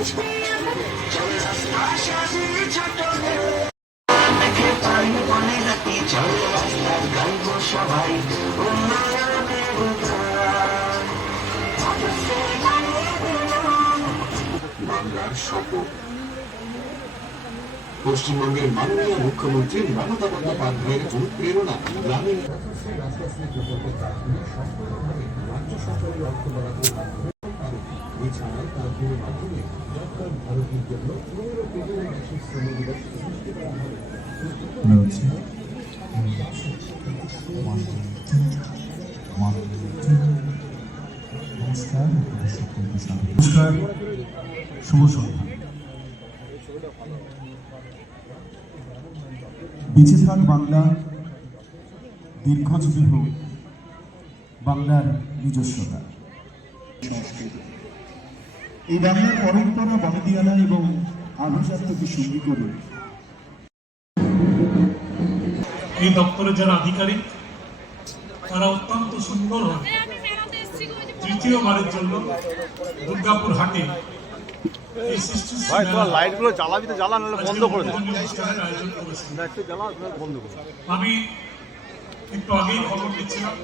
সবাই বাংলার শপথ। পশ্চিমবঙ্গের মাননীয় মুখ্যমন্ত্রী মমতা বন্দ্যোপাধ্যায়ের অনুপ্রেরণা গ্রামীণ রাজশ্রী প্রকল্পের কাজগুলি সম্পূর্ণভাবে রাজ্য সরকারের অর্থ বরাদ্দ এছাড়াও কাজগুলির মাধ্যমে দক্ষিণ ভারতের জন্য 15 কোটির বেশি শ্রমদিবস সৃষ্টি করা হবে। নমস্কার, শুভ সন্ধ্যা। বেঁচে থাক বাংলা, দীর্ঘজীবী হোক বাংলার নিজস্বতা। এই বাংলার পরম্পরা বাঙালিয়ানা এবং আভিজাত্যকে সঙ্গী করে এই দপ্তরে যারা আধিকারিক তারা অত্যন্ত সুন্দর হয়। তৃতীয়বারের জন্য দুর্গাপুর হাটে আমি একটু আগেই খবর দিচ্ছিলাম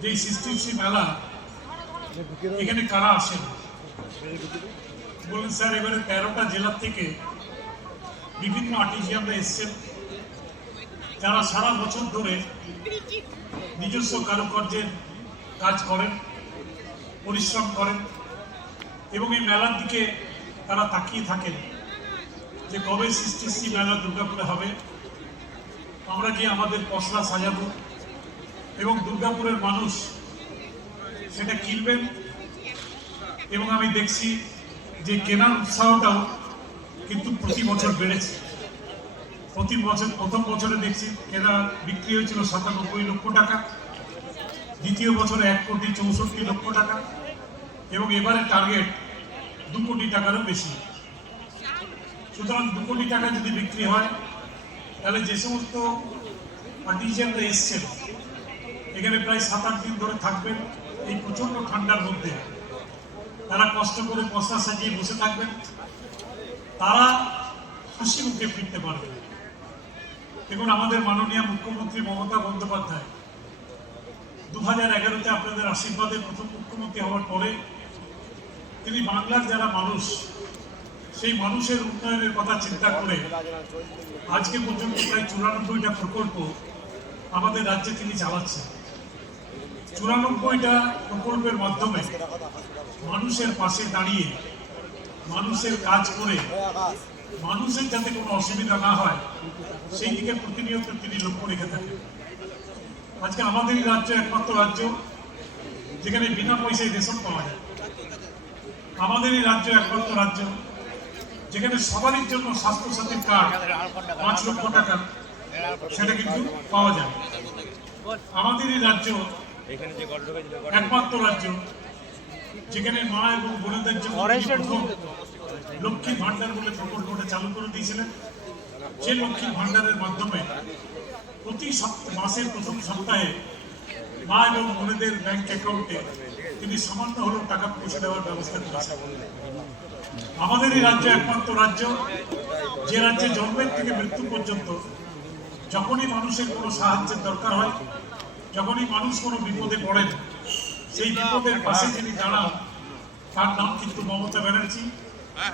যে সৃষ্টি মেলা এখানে কারা আসেন বললেন, স্যার এবারে 13টা জেলার থেকে বিভিন্ন আর্টিজিয়ানরা এসছেন যারা সারা বছর ধরে নিজস্ব কারুকার্যের কাজ করেন, পরিশ্রম করেন এবং এই মেলার দিকে তারা তাকিয়ে থাকেন যে কবে সৃষ্টি মেলা দুর্গাপুরে হবে, আমরা গিয়ে আমাদের পসরা সাজাবো এবং দুর্গাপুরের মানুষ সেটা কিনবেন। এবং আমি দেখছি যে কেনার উৎসাহটাও কিন্তু প্রতি বছর বেড়েছে। প্রতি বছর প্রথম বছরে দেখছি কেনা বিক্রি হয়েছিল 97 লক্ষ টাকা, দ্বিতীয় বছরে 1,64 লক্ষ টাকা এবং এবারে টার্গেট 2 কোটি টাকারও বেশি। সুতরাং 2 কোটি টাকা যদি বিক্রি হয় তাহলে যে সমস্ত আর্টিজিয়ানরা এসছেন এখানে প্রায় 7-8 দিন ধরে থাকবেন, এই প্রচন্ড ঠান্ডার মধ্যে তারা কষ্ট করে পসরা সাজিয়ে বসে থাকবেন, তারা খুশি মুখে ফিরতে পারবেন। দেখুন, আমাদের মাননীয় মুখ্যমন্ত্রী মমতা বন্দ্যোপাধ্যায় 2011-তে আপনাদের আশীর্বাদে প্রথম মুখ্যমন্ত্রী হওয়ার পরে তিনি বাংলার যারা মানুষ সেই মানুষের উন্নয়নের কথা চিন্তা করে আজকে পর্যন্ত প্রায় 94টা প্রকল্প আমাদের রাজ্যে তিনি চালাচ্ছেন। 94টা প্রকল্পের মাধ্যমে মানুষের পাশে দাঁড়িয়ে মানুষের কাজ করে মানুষের যাতে কোনো অসুবিধা না হয় সেই দিকে প্রতিনিয়ত তিনি লক্ষ্য রেখে থাকেন। আজকে আমাদেরই রাজ্য একমাত্র রাজ্য যেখানে বিনা পয়সায় রেশন পাওয়া যায়, আমাদেরই রাজ্য একমাত্র রাজ্য যেখানে সবারই জন্য স্বাস্থ্যসাথীর কার্ড 5 লক্ষ টাকা সেটা কিন্তু পাওয়া যায়। আমাদেরই রাজ্য একমাত্র রাজ্য যেখানে মা এবং বোনেদের জন্য লক্ষ্মী ভান্ডার বলে প্রকল্পটা চালু করে দিয়েছিলেন। যে লক্ষ্মী ভান্ডারের মাধ্যমে প্রতি মাসের প্রথম সপ্তাহে মা এবং বোনেদের ব্যাংক অ্যাকাউন্টে তিনি সামান্য হলেও টাকা পৌঁছে দেওয়ার ব্যবস্থা করেছেন। আমাদের এই রাজ্য একমাত্র রাজ্য যে রাজ্যে জন্মের থেকে মৃত্যু পর্যন্ত যখনই মানুষের কোনো সাহায্যের দরকার হয়, যখনই মানুষ কোনো বিপদে পড়েন, সেই বিপদের পাশে যিনি দাঁড়ান তার নাম কিন্তু মমতা ব্যানার্জি।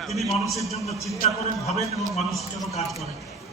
তিনি মানুষের জন্য চিন্তা করেন, ভাবেন এবং মানুষের জন্য কাজ করেন।